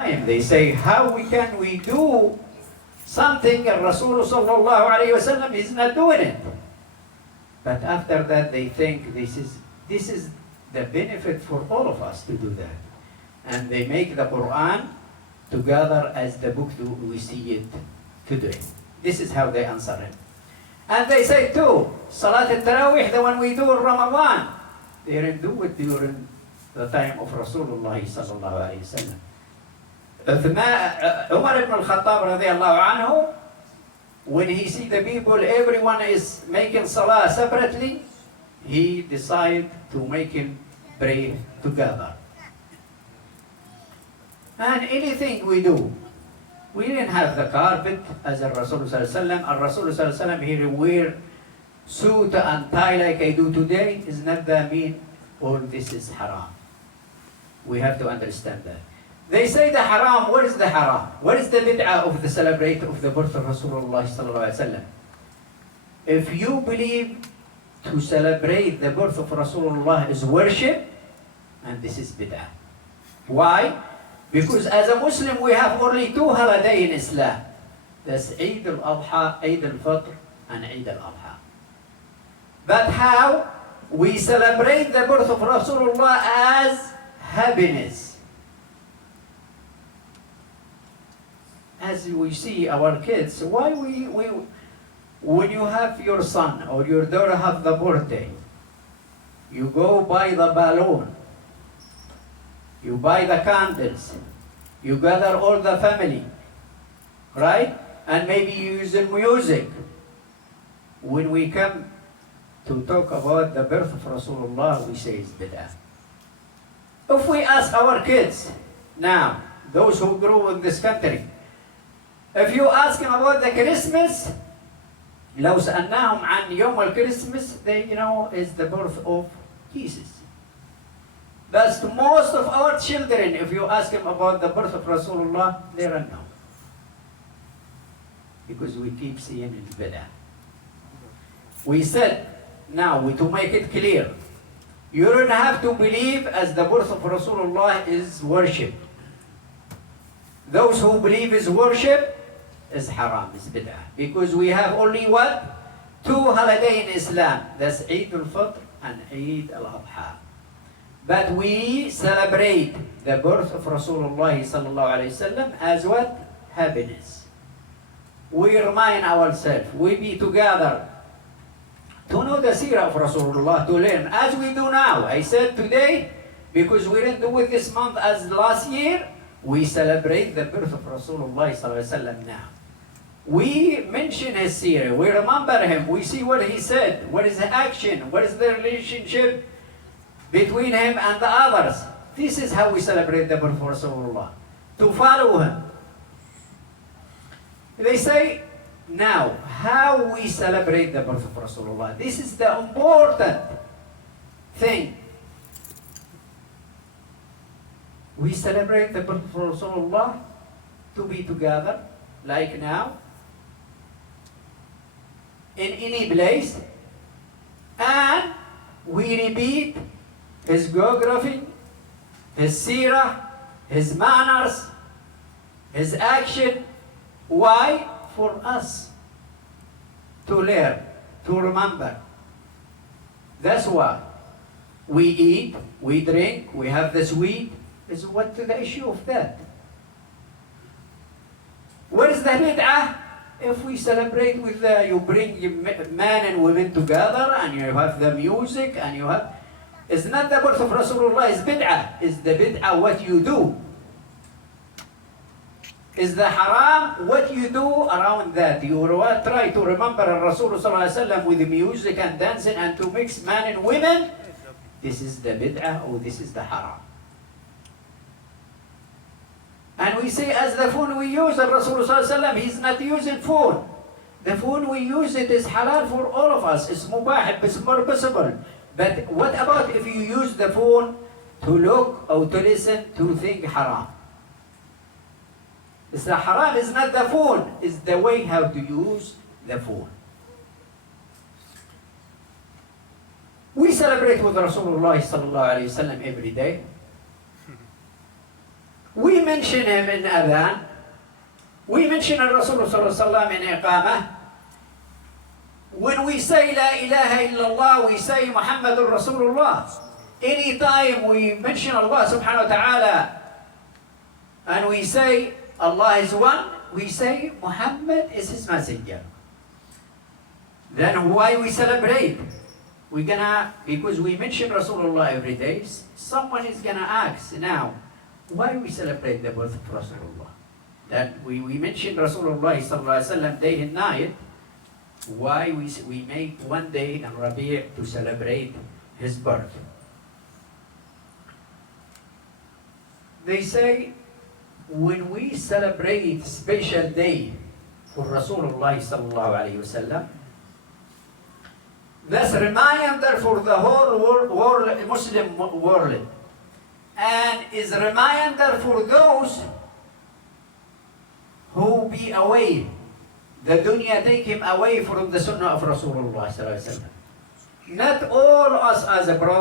They say, how can we do something and Rasul sallallahu alayhi wasallam is not doing it? But after that they think this is the benefit for all of us to do that. And they make the Quran together as the book we see it today. This is how they answer it. And they say too, Salat al-Tarawih, the one we do in Ramadan, they didn't do it during the time of Rasulullah sallallahu alayhi wasallam. Umar ibn al-Khattab radiallahu anhu, when he see the people, everyone is making salah separately, he decided to make him pray together. And anything we do, we didn't have the carpet as a Rasul sallallahu alaihi wasallam. Al Rasul sallallahu alaihi wasallam, he wear suit and tie like I do today, is not the mean all this is haram. We have to understand that. They say the haram, what is the haram? What is the bid'ah of the celebration of the birth of Rasulullah sallallahu alaihi wasallam? If you believe to celebrate the birth of Rasulullah is worship, and this is bid'ah. Why? Because as a Muslim we have only two holidays in Islam. That's Eid al-Adha, Eid al-Fitr, and Eid al-Adha. But how we celebrate the birth of Rasulullah as happiness. As we see our kids, why when you have your son or your daughter have the birthday, you go buy the balloon, you buy the candles, you gather all the family, right? And maybe you use the music. When we come to talk about the birth of Rasulullah, we say it's bid'ah. If we ask our kids now, those who grew in this country, if you ask them about the Christmas, لو سألناهم عن يوم الكريسماس, they is the birth of Jesus. That's most of our children, if you ask them about the birth of Rasulullah, they don't know. Because we keep seeing it better. We said, now, to make it clear, you don't have to believe as the birth of Rasulullah is worship. Those who believe is worship, is haram, is bid'ah. Because we have only what? Two holidays in Islam. That's Eid al-Fitr and Eid al-Adha. But we celebrate the birth of Rasulullah sallallahu alayhi wasallam as what? Happiness. We remind ourselves, we be together to know the seerah of Rasulullah, to learn, as we do now. I said today, because we didn't do it this month as last year, we celebrate the birth of Rasulullah sallallahu alayhi wasallam now. We mention his seerah, we remember him, we see what he said, what is the action, what is the relationship between him and the others. This is how we celebrate the birth of Rasulullah, to follow him. They say, now, how we celebrate the birth of Rasulullah. This is the important thing. We celebrate the birth of Rasulullah to be together, like now, in any place, and we repeat his geography, his seerah, his manners, his action. Why? For us to learn, to remember. That's why we eat, we drink, we have the sweet. Is what the issue of that? What is the bid'ah? If we celebrate with you bring men and women together and you have the music and you have, it's not the birth of Rasulullah, it's bid'ah. It's the bid'ah what you do. Is the haram what you do around that. You try to remember Rasulullah with the music and dancing and to mix men and women. This is the bid'ah or this is the haram. And we say as the phone we use, Rasulullah he's not using phone. The phone we use, it is halal for all of us. It's mubah, it's permissible. But what about if you use the phone to look or to listen to think haram? It's the haram is not the phone, it's the way how to use the phone. We celebrate with Rasulullah sallallahu alayhi wasallam every day. We we mention him in adhan, we mention Rasulullah sallallahu alaihi wasallam in iqamah. When we say La ilaha illallah, we say Muhammadur Rasulullah. Anytime we mention Allah subhanahu wa ta'ala and we say Allah is one, we say Muhammad is his messenger. Then why we celebrate? Because we mention Rasulullah every day, someone is gonna ask now, why we celebrate the birth of Rasulullah? That we mention Rasulullah sallallahu alaihi wasallam day and night. Why we make one day in Rabi' to celebrate his birth? They say when we celebrate special day for Rasulullah sallallahu alaihi wasallam, that's a reminder for the whole world, Muslim world, and is a reminder for those who be away. The dunya take him away from the sunnah of Rasulullah sallallahu alaihi wasallam. Not all us as a brother.